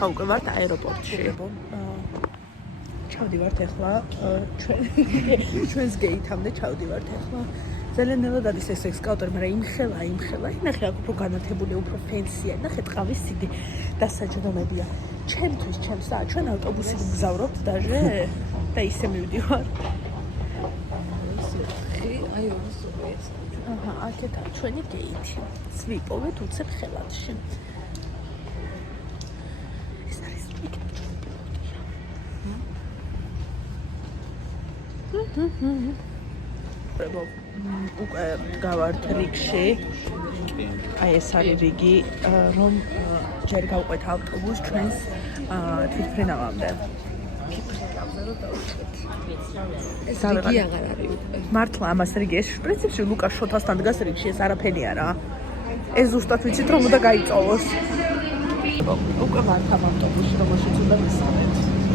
ახლა უკვე ვართ აეროპორტში. ჩავდივართ ახლა ჩვენს გეითამდე ჩავდივართ ახლა. ძალიან ნელა დადის ეს ექსკაუტორი, მაგრამ იმხელა. ნახე აქ უფრო განათებული, უფრო ფენსია. ნახე ტყავის სიდი დასაჯდომებია. ჩემთვის ჩვენ ავტობუსით ვგზავრობთ დაჟე და ისე მივდივარ. აჰა, აქეთა ჩვენი გეითი. ვიპოვეთ უცებ ხელათში. ეს არის უკვე გავართ რიგში. აი ეს არის რიგი, რომ ჯერ გავყვეთ ავტობუსს ჩვენს თვითმფრინავამდე. ეს რიგი აღარ არის უკვე. მართლა ამას რიგი ეს პრინციპში ლუკას შოთასთან დგას რიგში, ეს არაფერი არა. ეს ზუსტად ვიცით რომ უნდა გაიწოვოს. უკვე ვართ ამ ავტობუსში, რომელშიც უნდა ვისწავლეთ.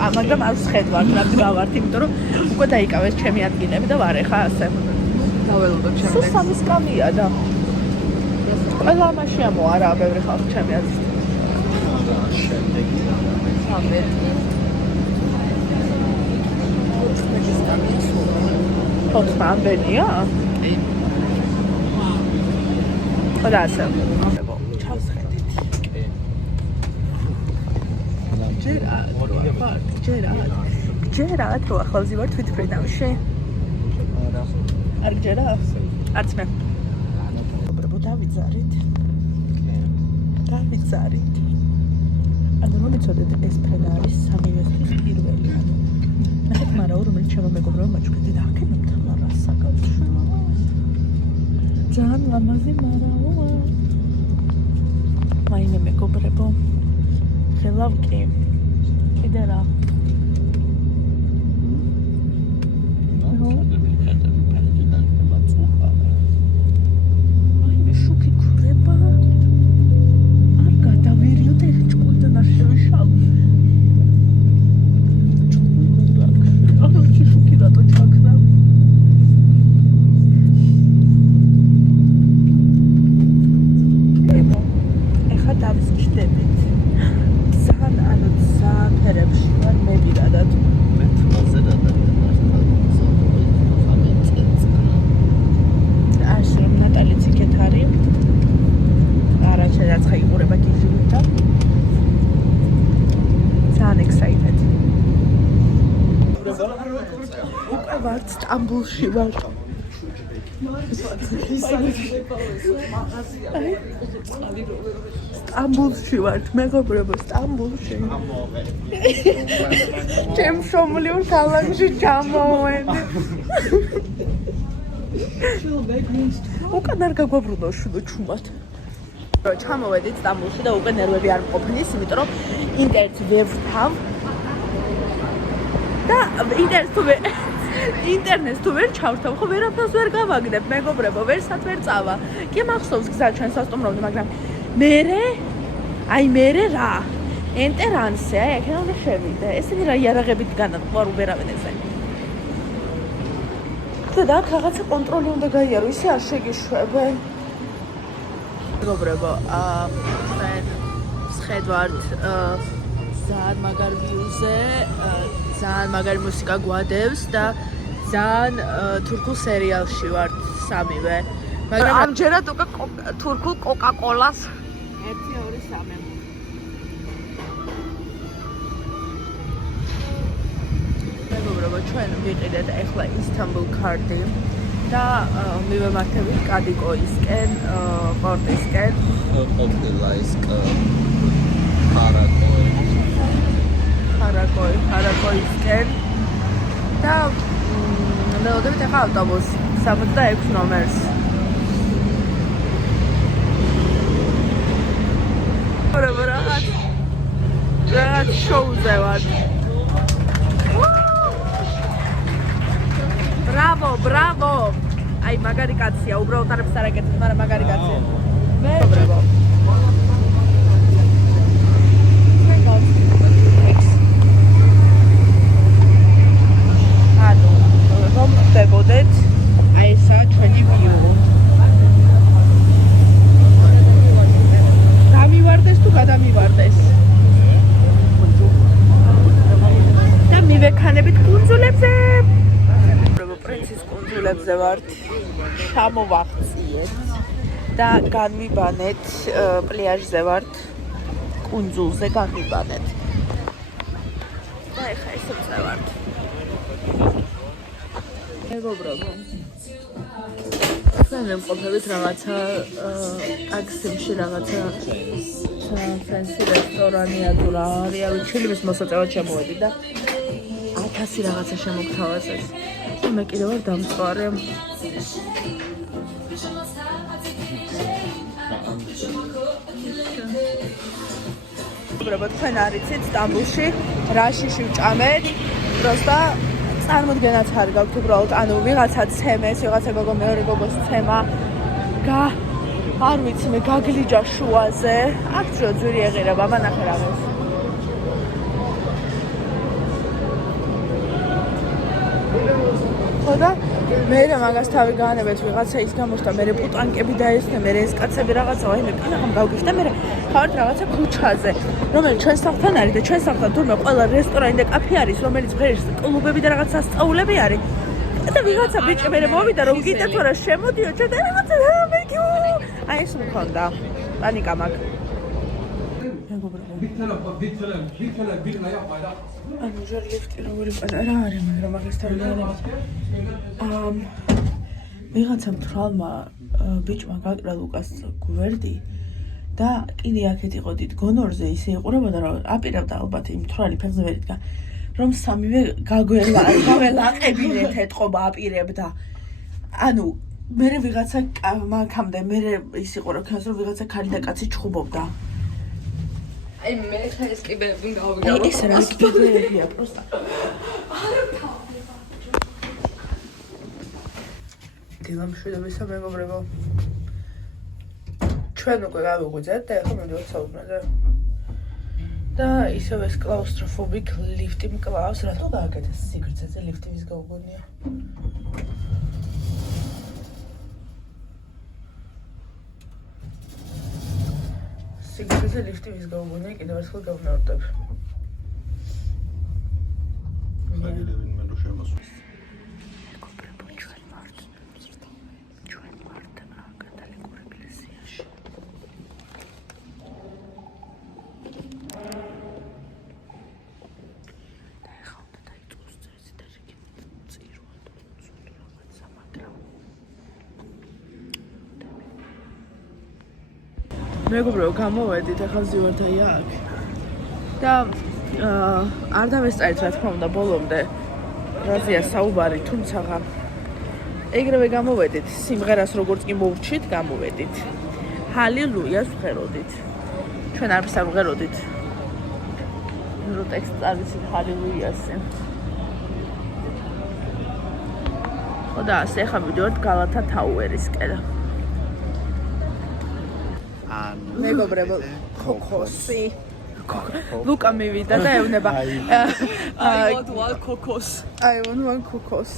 მაგრამ არ ვსხედვართ, რა გავართ, იმიტომ რომ უკვე დაიკავეს ჩემი ადგილები და ვარ ეხა ასე. დაველოდოთ შემდეგ. სამი სკამია და ყველა ამაში ამოარა ბევრი ხალხი ჩემი აზრით. შემდეგ 13 ამბენია? კი. ხოდა ასე. ჩავსხედით. კი. ჯერათ რო ახლა ვზივარ თვითმფრინავში. არა. არ გჯერა? არც მე. დავიძარით. დავიძარით. ანუ მომიცოდეთ ეს ფრენა არის სამივესთვის პირველი. ნახეთ მარაო რომელიც ჩემო მეგობრებო მაჩვენეთ და აქედან თამარა საკავშირო. ძალიან ლამაზი მარაოა. მაინე მეგობრებო. ხელავ კი. კიდე რა. სტამბულში ვარ. სტამბულში ვარ, მეგობრებო, სტამბულში. ჩემ შომლიურ ქალაქში ჩამოვედი. უკან არ გაგვაბრუნო ჩუმად. ჩამოვედით სტამბულში და უკვე ნერვები არ მყოფნის, იმიტომ რომ ინტერნეტს ვერ ვთავ. და ინტერნეტს თუ ვერ ჩავრთავ, ხო ვერაფერს ვერ გავაგდებ, მეგობრებო, ვერსად ვერ წავა. კი მახსოვს გზა ჩვენ სასტუმრომდე, მაგრამ მერე რა? ენტერანსე, აი აქ უნდა შევიდე. ესენი რა იარაღებით განაყვარ ვერავინ ესე. და აქ რაღაცა კონტროლი უნდა გაიარო, ისე არ შეგიშვებენ. მეგობრებო, ჩვენ ვსხედვართ ძალიან მაგარ ვიუზე, ძალიან მაგარი მუსიკა გვადევს და ძალიან თურქულ სერიალში ვართ სამივე. მაგრამ ამჯერად უკვე თურქულ კოკა-კოლას 1 2 3 მეგობრებო, ჩვენ ვიყიდეთ ახლა Istanbul card-ი და მივემართებით კადიკოისკენ, პორტისკენ. ხარაკოისკენ და მელოდებით ახლა ავტობუსს 66 ნომერს. რაღაც შოუზე ვარ. ბრავო. აი მაგარი კაცია, უბრალოდ არაფერს არ აკეთებს, მაგრამ მაგარი კაცია. მეგობრებო. რომ ხდებოდეთ, აი ესაა ჩვენი ვიუ. გამივარდეს თუ გადამივარდეს? კუნძულებზე ვართ. ჩამოვაღწიეთ და განვიბანეთ პლიაჟზე ვართ. კუნძულზე განვიბანეთ. და ეხლა ისეთზე ვართ. მეგობრებო. ჩვენ ვიმყოფებით რაღაცა ტაქსიმში რაღაცა ფენსი რესტორანია თუ რა არის, არ ვიცი, ჩემს მოსაწევად შემოვედი და 1000 რაღაცა შემოგთავაზეს. მე კიდევ ვარ დამწვარი. უბრალოდ თქვენ არიცით სტამბულში რაშიში ვჭამეთ, просто წარმოდგენაც არ გაქვთ უბრალოდ, ანუ ვიღაცა ცემეს, ვიღაცა გოგო მეორე გოგოს ცემა, არ ვიცი, მე გაგლიჯა შუაზე, აქ ძრო ძვირი ეღირება, მანახე რაღაც. ხოდა მე მაგას თავი გაანებეთ ვიღაცა ის გამოჩნდა, მე პუტანკები დაესწრე, მე ეს კაცები რაღაცა, აი მე პინაღამ გავგიშ და მე ხავთ რაღაცა ქუჩაზე, რომელიც ჩვენ სახლთან არის და ჩვენ სახლთან თურმე ყველა რესტორანი და კაფე არის, რომელიც ფერს კლუბები და რაღაც სასწაულები არის. და ვიღაცა ბიჭი მე მოვიდა რომ გიტა თუ რა შემოდიო, ჩვენ და რაღაცა მეკიო. აი ეს მქონდა. პანიკა მაქვს. ანუ ჯერ ლიფტი როგორი პატარა არის, მაგრამ მაგას თავიანება. ვიღაცა მთრალმა ბიჭმა გაკრა ლუკას გვერდი და კიდე აქეთ იყო დიდ გონორზე ისე იყურებოდა რომ აპირებდა ალბათ იმ მთრალი ფეხზე ვერ იდგა რომ სამივე გაველაყებინეთ ეთყობა აპირებდა. ანუ მე ვიღაცა მაგამდე მე ის იყო რომ ქას რომ ვიღაცა ქალი და კაცი ჩხუბობდა. აი მე ხა ეს კიბეები გავიგავო. ეს რა კიბეებია პროსტა. დილამშვიდობისა მეგობრებო. ჩვენ უკვე გავიღვიძეთ და ახლა მივიდეთ საუბნაზე. და ისევ ეს კლაუსტროფობიკ ლიფტი მკლავს, რატო გააკეთეს სიგრძეზე ლიფტი ვის გაუგონია? სიგრძეზე ლიფტი ვის გაუგონია, კიდევ ერთხელ გავნარდებ. მეგობრებო, გამოვედით, ახლა ვზივართ აი აქ. და არ დავესწარით რა თქმა უნდა ბოლომდე რაზეა საუბარი, თუმცა ეგრევე გამოვედით, სიმღერას როგორც კი მოვჩით, გამოვედით. ჰალელუიას ვღეროდით. ჩვენ არც არ ვღეროდით. რო ტექსტს არ ვიცით ჰალელუიასზე. ხოდა ასე ახლა მივიდივართ გალათა თაუერისკენ. მეგობრებო, ქოქოსი. ლუკა მივიდა და ეუბნება. I want one kokos. I want one kokos.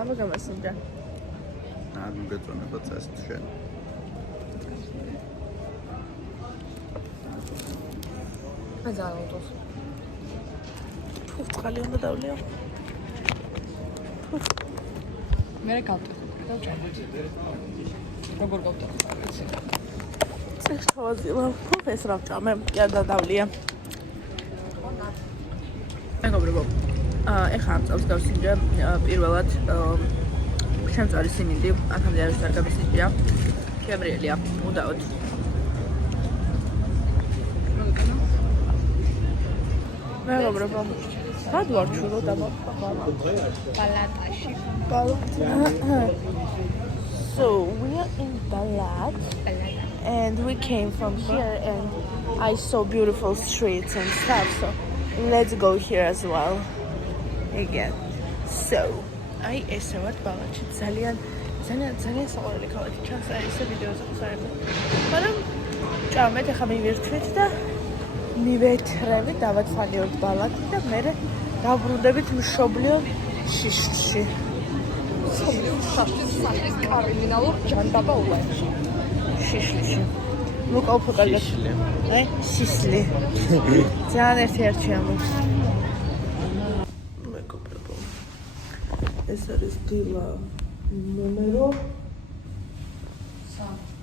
აბა გამასინდა. არ მოგეწონება წესით შენ. აზალოდოს. თუ წყალი უნდა დავლიო. მე გავტეხო. როგორ გავტეხო? წეს თავაზილა. ეს რა ვჭამე? კი არ დავდავლია. მეგობრებო, ეხლა ამ წელს გავსინჯე პირველად შემწარი სიმინდი, აქამდე არის არ გამისინჯია. შემრიელია, მუდაოდ. მეგობრებო, სად ვარ ჩურო დამოყვა? ბალატაში. So we are in Balat and we came from here and I saw beautiful streets and stuff, so let's go here as well again. So I ესე ვარ ბალატში ძალიან საყვარელი ქალაქი ჩანს ეს ვიდეოზე ხსარება. მაგრამ ჭამეთ ახლა მივირთვით და მივეთრევით დავაცვალიოთ ბალატი და მე დავბრუნდებით მშობლიო შიშში. სახლის კარდინალურ ჯანდაბა ულაებში. შიშლში. ლუკა უფრო კარგად. შიშლი. ძალიან ერთი არჩია მოქვს. ეს არის დილა ნომერო 3.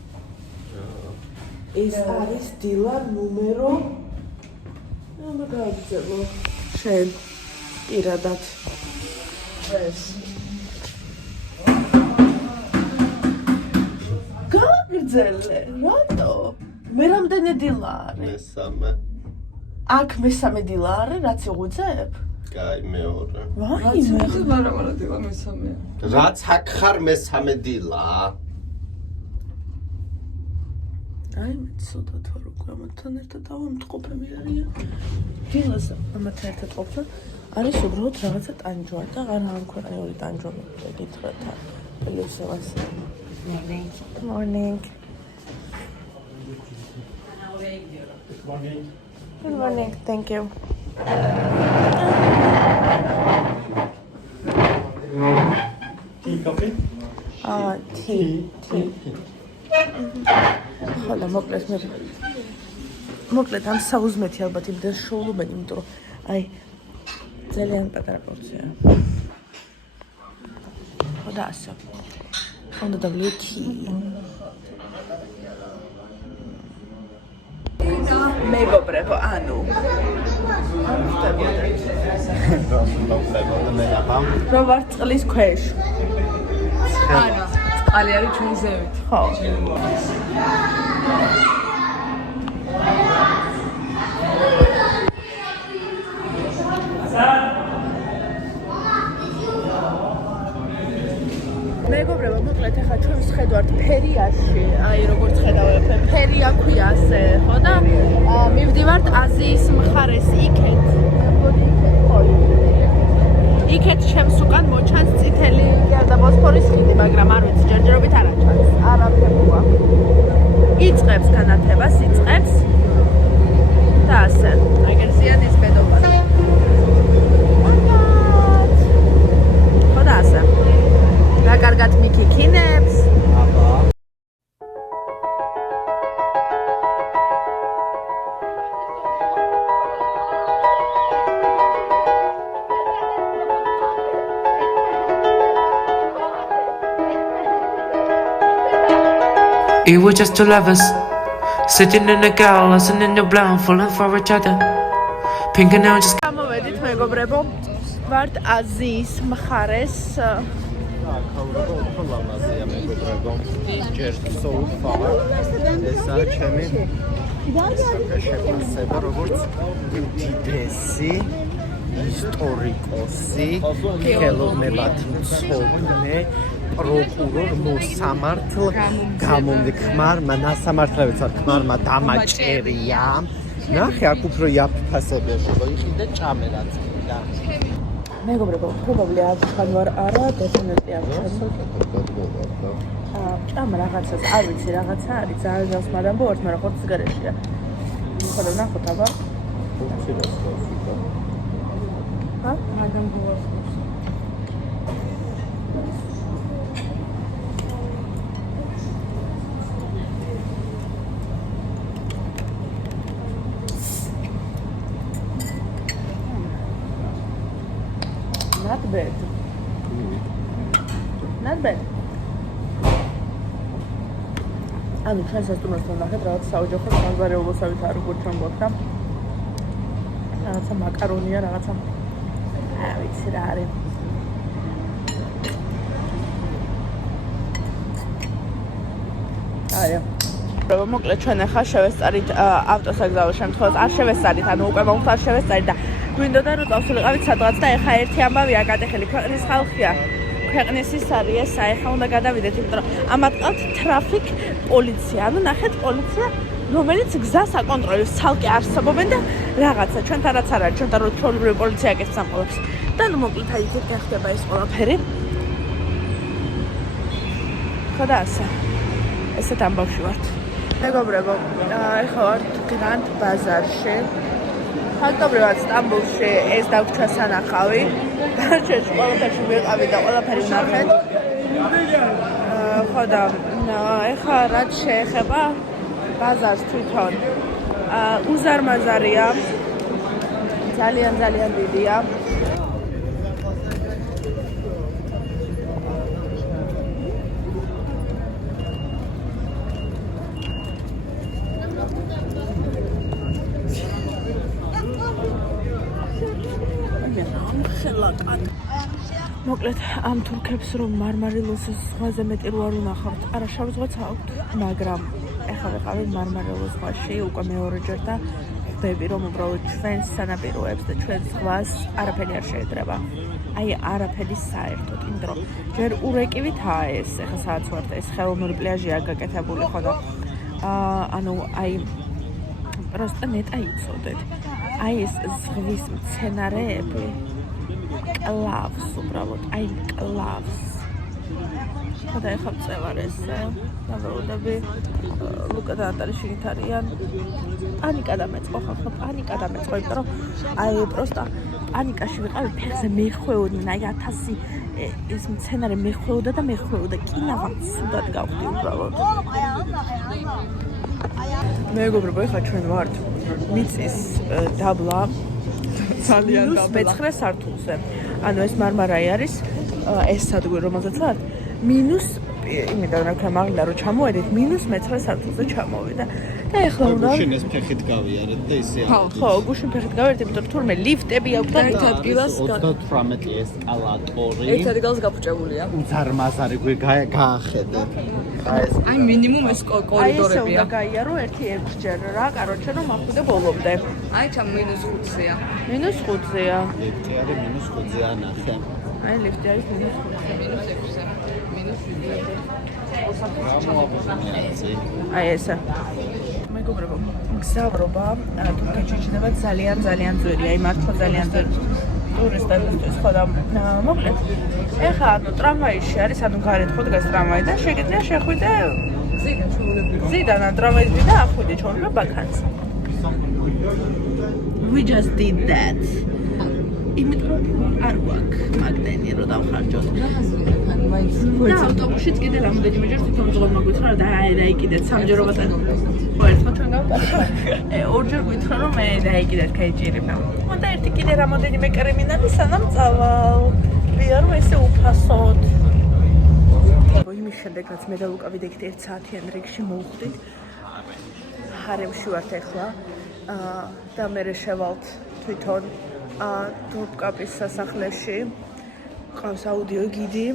ეს არის დილა ნომერო უნდა გავიგზავნო შენ პირადად ეს გავიგზავნე რატო მე რამდენი დილა არის მესამე აქ მესამე დილა არის რაც იღუძებ კაი მეორე ვაიმე მაგრამ დილა მესამე რაც აქ ხარ მესამე დილა აი მე ცოტა თორე ამათთან ერთად ავამტყოფები არიან დილას ამათთან ერთად ყოფნა არის უბრალოდ რაღაცა ტანჯვა და არა ამ ქვეყნიური ტანჯვები გითხრათ პელუსევას morning good morning thank you tea coffee tea ხოლო მოკლედ ამ საუზმეთი ალბათ იმდენ შოულობენ იმიტომ რომ აი ძალიან პატარა პორცია ხო და ასე უნდა დავლიო tea მეგობრებო ანუ რომ ვარ წყლის ქვეშ არა წყალი არის ჩვენი ზევით ხო მეგობრებო მოკლედ ახლა ჩვენ ვხედავთ ფერიაში აი როგორც ხედავთ ფერია ქვია ასე ხო და მივდივართ აზიის მხარეს იქეთ იქეთ ჩემს უკან მოჩანს წითელი და ბოსფორის ხიდი მაგრამ არ ვიცი ჯერჯერობით არ აჩანს არაფერია იწყებს განათებას იწყებს და ასე აგერ ზიანის ბედობა ხო და ასე რა კარგად მიქიქინებს It was just two lovers sitting in a car, listening in the blind, falling for each other. Pink and now just გამოვედით მეგობრებო ვართ აზიის მხარეს ხო ლამაზია მეგობრებო ჯერ so far ესა ჩემი შეფასება როგორც უდიდესი ისტორიკოსი ხელოვნებად მცოდნე პროკურორ მოსამართლ გამონდქმარმა ნასამართლებიც ხმარმა დამაჭერია ნახე აქ უფრო იაფფასებია შეიძლება იყიდე ჭამე რაც და მეგობრებო პრობაბლი არ ჩან ვარ არა დეფინიტი არ ჩან ჭამ რაღაცას არ ვიცი რაღაცა არის ძალიან ძავს მაგრამ ვარ მაგრამ ხო სიგარეშია ხოლო ნახოთ აბა ჰა მაგრამ ვარ not bad ანუ ჩვენ სასტუმროსთან ნახეთ რაღაც საოჯახო სამზარეულოსავით არ როგორ ჩამბოთ და რაღაცა მაკარონია რაღაცა არ ვიცი რა არის აია მოკლედ ჩვენ ახლა შევესწარით ავტოსაგზაო შემთხვევას არ შევესწარით ანუ უკვე მომხდარ შევესწარით და გვინდოდა რომ წავსულიყავით სადღაც და ეხა ერთი ამბავია გატეხილი ქვეყნის ხალხია ქვეყნის ის არის ეს ეხა უნდა გადავიდეთ იმიტომ რომ ამათ ყავთ ტრაფიკ პოლიცია ანუ ნახეთ პოლიცია რომელიც გზას აკონტროლებს ცალკე არსებობენ და რაღაცა ჩვენთან რაც არ არის ჩვენთან რო ჩვეულებრივი პოლიცია აკეთებს ამ ყველაფერს და ნუ მოკლედ აი იქ ხდება ეს ყველაფერი ხო და ასე ესეთ ამბავში ვართ მეგობრებო ეხა ვართ გრანდ ბაზარში ფაქტობრივად სტამბოლში ეს დაგვრჩა სანახავი დარჩენში ყველაფერში ვიყავი და ყველაფერი ვნახეთ ხო და ეხა რაც შეეხება ბაზარს თვითონ უზარმაზარია ძალიან დიდია მოკლედ ამ თურქებს რომ მარმარილოს ზღვაზე მეტი რო არ უნახავთ, არა შავ ზღვაც აქვთ, მაგრამ ეხლა ვიყავი მარმარილოს ზღვაში უკვე მეორეჯერ და ხვდები რომ უბრალოდ ჩვენს სანაპიროებს და ჩვენს ზღვას არაფერი არ შეედრება. აი არაფერი საერთოდ, იმიტომ რომ ჯერ ურეკივითაა ეს, ეხლა სადაც ვართ, ეს ხელოვნური პლაჟია გაკეთებული ხო და ანუ აი просто ნეტა იცოდეთ. აი ეს ზღვის მცენარეები კლავს უბრალოდ, აი კლავს. და ეხლა წევარ ეს დავროდები ლუკა და ატარი შიგნით არიან. პანიკა დამეწყო ხო, პანიკა დამეწყო, იმიტომ რომ აი просто პანიკაში ვიყავი, ფეხზე მეხვეოდნენ, აი 1000 ეს მცენარე მეხვეოდა და მეხვეოდა, კინაღამ სუდად გავხდი უბრალოდ. მეგობრებო, ეხლა ჩვენ ვართ მიწის დაბლა ძალიან დაბლა მე-9 სართულზე. ანუ ეს მარმარაი არის ეს სადგური რომელზეც ვართ მინუს იმიდან რა ქვია მაგდა რომ ჩამოვედით მინუს მე-9 სართულზე ჩამოვიდა და ეხლა უნდა გუშინ ეს ფეხით გავიარეთ და ისე ხო გუშინ ფეხით გავიარეთ იმიტომ რომ თურმე ლიფტები აქვს და ერთ ადგილას 38 ესკალატორი ერთ ადგილას გაფუჭებულია. უზარმაზარი გაახედე აი მინიმუმ ეს აი ესე კორიდორებია. უნდა გაიარო 1-6 ჯერ რა კაროჩე რომ ახვიდე ბოლომდე აი ჩამ -5-ია. -5-ზეა ლიფტი არის -5-ზე ანახე აი ლიფტი არის -5-ზე აი ესა მეგობრებო გზავრობა თურქეთში ჩნდება ძალიან ძვირი აი მართლა ძალიან ძვირი ტურისტებისთვის ხო და მოკლედ ეხლა ანუ ტრამვაიში არის ანუ გარეთ ხო დგას ტრამვაი და შეგიძლია შეხვიდე ზიდან ან ტრამვაის და ახვიდე ჩვენმა ბაქანს we just did that იმიტომ არ გვაქვს მაგდენი რომ დავხარჯოთ და ავტობუსით კიდე რამდენიმეჯერ თვითონ ზღორმა გითხრა და აი კიდეც სამჯერობათან ხო ერთხელ ჩვენ გავყავ ორჯერ გითხრა რომ დაიკიდეთ კაიჭირება და ერთი კიდე რამდენიმე კრიმინალი სანამ წავალ ვიარო ესე უფასოდ იმის შემდეგ რაც მე და ლუკა ვიდექით 1 საათიან რიგში მოვხვდით ჰარემში ვართ ეხლა და მე შევალთ თვითონ დურკაპის სასახლეში ყავს აუდიო გიდი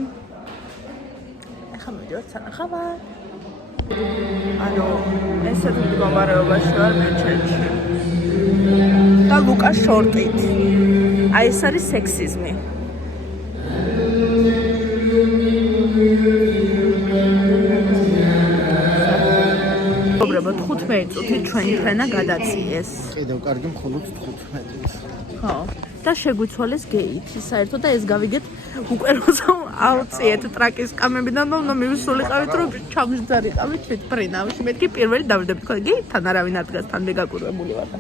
ახლა მივიდეთ სანახავად ანუ ესეთ მდგომარეობაში ვარ მე ჩერჩი და ლუკა შორტით აი ეს არის სექსიზმი მეგობრებო 15 წუთი ჩვენი ფრენა გადაციეს კიდევ კარგი მხოლოდ 15 ხო და შეგვიცვალეს გეითი საერთოდ და ეს გავიგეთ უკვე რომ ავწიეთ ტრაკის კამებიდან და უნდა მივისულიყავით რომ ჩამჯდარიყავით თვითფრინავში მეთქი პირველი დავდებით ხო გეითთან არავინ არ დგას თან მეგაკურებული ვარ და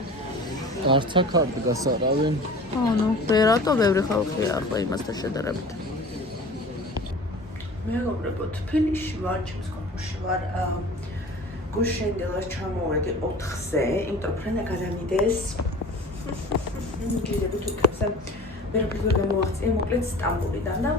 გარცა კარდგას არავინ ანუ ვერატო ბევრი ხალხია ახლა იმასთან შედარებით მეგობრებო თბილისში ვარ ჩემს კომპოში ვარ გუშინდელას ჩამოვედი 4-ზე იმიტომ ფრენა გადამიდეს ჯიდები თურქებზე ვერაფერს ვერ გამოვაღწია მოკლედ სტამბოლიდან და